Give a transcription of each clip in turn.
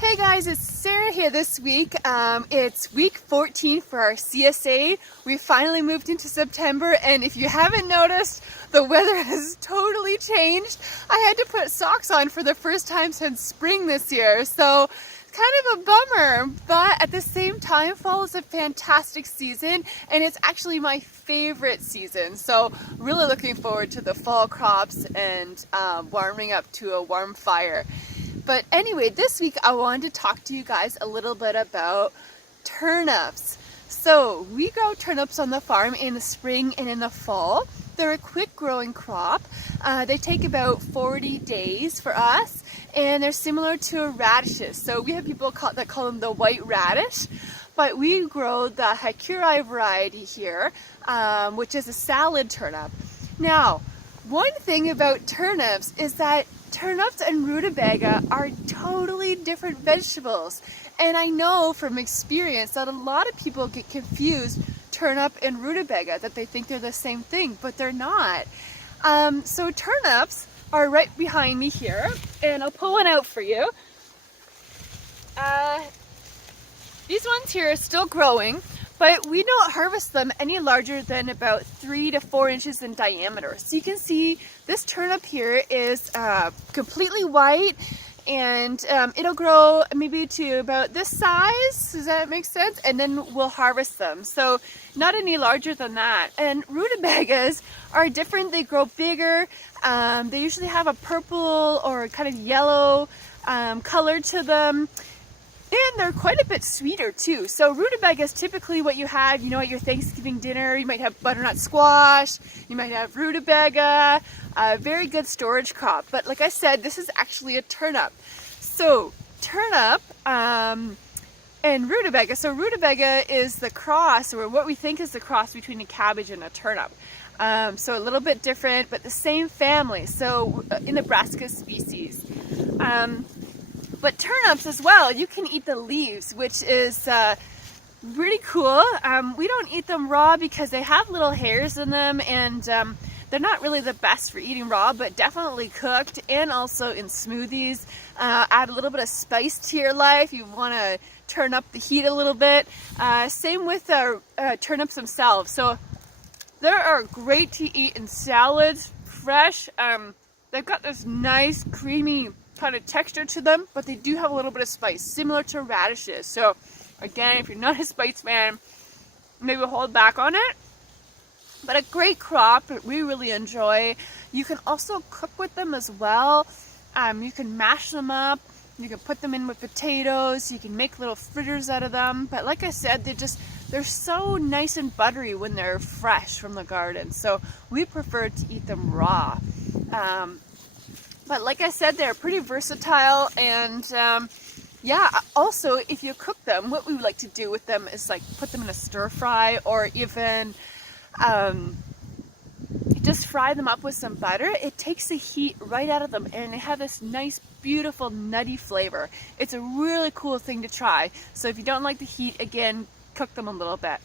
Hey guys, it's Sarah here this week. It's week 14 for our CSA. We finally moved into September, and if you haven't noticed, the weather has totally changed. I had to put socks on for the first time since spring this year, so it's kind of a bummer, but at the same time, fall is a fantastic season, and it's actually my favorite season. So really looking forward to the fall crops and warming up to a warm fire. But anyway, this week I wanted to talk to you guys a little bit about turnips. So we grow turnips on the farm in the spring and in the fall. They're a quick growing crop. They take about 40 days for us, and they're similar to radishes. So we have people that call them the white radish, but we grow the Hakurei variety here, which is a salad turnip. Now, one thing about turnips is that turnips and rutabaga are totally different vegetables, and I know from experience that a lot of people get confused turnip and rutabaga, that they think they're the same thing, but they're not. So turnips are right behind me here, and I'll pull one out for you. These ones here are still growing, but we don't harvest them any larger than about 3 to 4 inches in diameter. So you can see this turnip here is completely white, and it'll grow maybe to about this size. Does that make sense? And then we'll harvest them. So not any larger than that. And rutabagas are different. They grow bigger. They usually have a purple or kind of yellow color to them. And they're quite a bit sweeter too. So rutabaga is typically what you have, at your Thanksgiving dinner. You might have butternut squash, you might have rutabaga, a very good storage crop. But like I said, this is actually a turnip. So turnip and rutabaga. So rutabaga is the cross, or what we think is the cross between a cabbage and a turnip. So a little bit different, but the same family. So in the brassica species. But turnips as well, you can eat the leaves, which is really cool. We don't eat them raw because they have little hairs in them, and they're not really the best for eating raw, but definitely cooked and also in smoothies. Add a little bit of spice to your life. You want to turn up the heat a little bit. Same with turnips themselves. So they are great to eat in salads, fresh. They've got this nice creamy kind of texture to them, but they do have a little bit of spice, similar to radishes. So again, if you're not a spice fan, maybe hold back on it. But a great crop that we really enjoy. You can also cook with them as well. You can mash them up. You can put them in with potatoes. You can make little fritters out of them. But like I said, they're so nice and buttery when they're fresh from the garden. So we prefer to eat them raw. But like I said, they're pretty versatile, and yeah, also if you cook them, what we like to do with them is like put them in a stir fry, or even just fry them up with some butter. It takes the heat right out of them, and they have this nice, beautiful, nutty flavor. It's a really cool thing to try. So if you don't like the heat, again, cook them a little bit.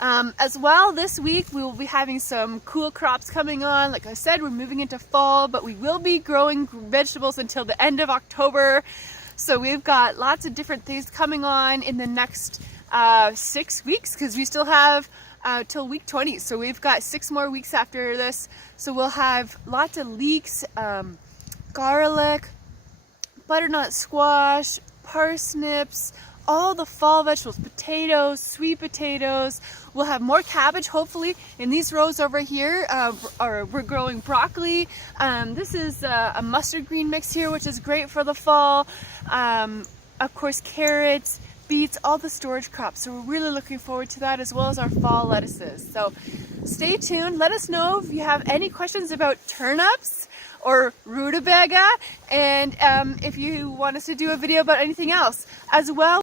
As well, this week we will be having some cool crops coming on. Like I said, we're moving into fall, but we will be growing vegetables until the end of October. So we've got lots of different things coming on in the next 6 weeks, because we still have till week 20. So we've got 6 more weeks after this. So we'll have lots of leeks, garlic, butternut squash, parsnips, all the fall vegetables, potatoes, sweet potatoes. We'll have more cabbage, hopefully. In these rows over here, we're growing broccoli. This is a mustard green mix here, which is great for the fall. Of course, carrots, beets, all the storage crops. So we're really looking forward to that, as well as our fall lettuces. So stay tuned. Let us know if you have any questions about turnips or rutabaga, and if you want us to do a video about anything else as well.